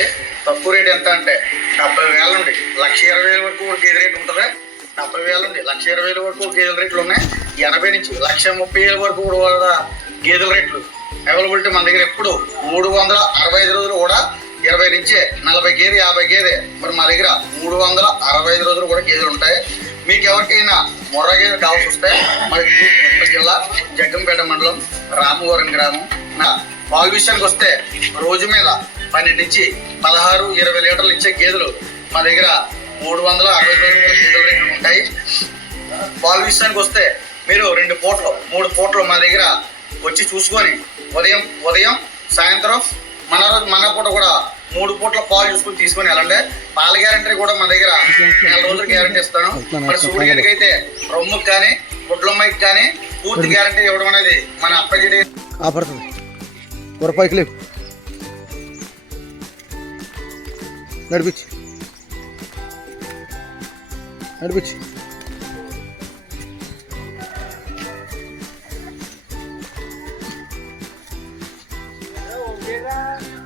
అంటే తక్కువ రేట్ ఎంత అంటే డెబ్బై వేల నుండి లక్ష ఇరవై వేల వరకు ఒక గేదె రేటు ఉంటుంది? డెబ్బై వేల నుండి లక్ష ఇరవై వేల వరకు గేదెల రేట్లు ఉన్నాయి. ఎనభై నుంచి లక్ష ముప్పై వేల వరకు కూడా గేదెల రేట్లు అవైలబిలిటీ మన దగ్గర ఎప్పుడు మూడు వందల అరవై ఐదు రోజులు కూడా ఇరవై నుంచి నలభై గేదె యాభై గేదె మరి మా దగ్గర మూడు వందల అరవై ఐదు రోజులు కూడా గేదెలు ఉంటాయి. మీకు ఎవరికైనా మొర్ర గేదె కావాల్సి వస్తే మనకి జిల్లా జగ్గంపేట మండలం రామవరం గ్రామం. నా పాల్ విషయానికి వస్తే రోజు మీద పన్నెండు నుంచి పదహారు ఇరవై లీటర్లు ఇచ్చే గేదెలు మా దగ్గర మూడు వందల అరవై రోజులు గేదెల రేట్లు ఉంటాయి. పాలు విషయానికి వస్తే మీరు రెండు పూటలు మూడు పూటలు మా దగ్గర వచ్చి చూసుకొని ఉదయం ఉదయం సాయంత్రం మన రోజు మన పూట కూడా మూడు పూట్ల పాలు చూసుకొని తీసుకొని వెళ్ళండి. పాల గ్యారంటీ కూడా మా దగ్గర నెల రోజులు గ్యారంటీ ఇస్తాను. మరి సూర్యుడికి అయితే రొమ్ముకి కానీ గుడ్లమ్మాయికి కానీ పూర్తి గ్యారంటీ ఇవ్వడం అనేది మన అప్పగిడి Ver bıç. Ver bıç. Yeah.